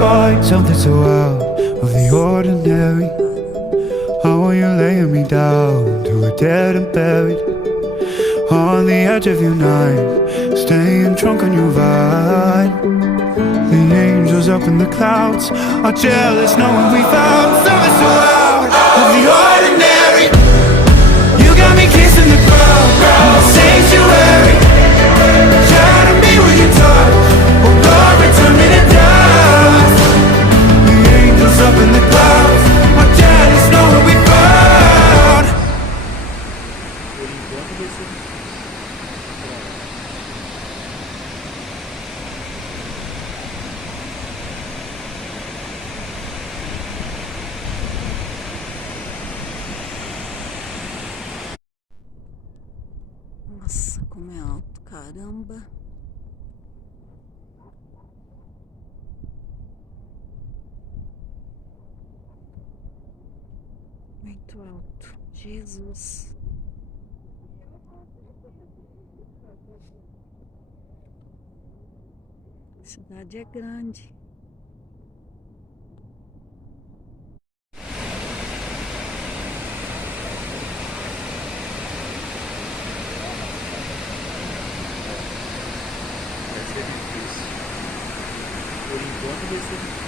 find something so out of the ordinary. How are you laying me down to a dead and buried on the edge of your night, staying drunk on your vine. The angels up in the clouds are jealous knowing we found something so out of the ordinary. You got me kissing the ground in the sanctuary. Shadow me with your touch, oh Lord, return me to dust. The angels up in the clouds are jealous knowing we found. Nossa, como é alto, caramba. Muito alto, Jesus. A cidade é grande. Vai ser difícil. Por enquanto vai ser difícil.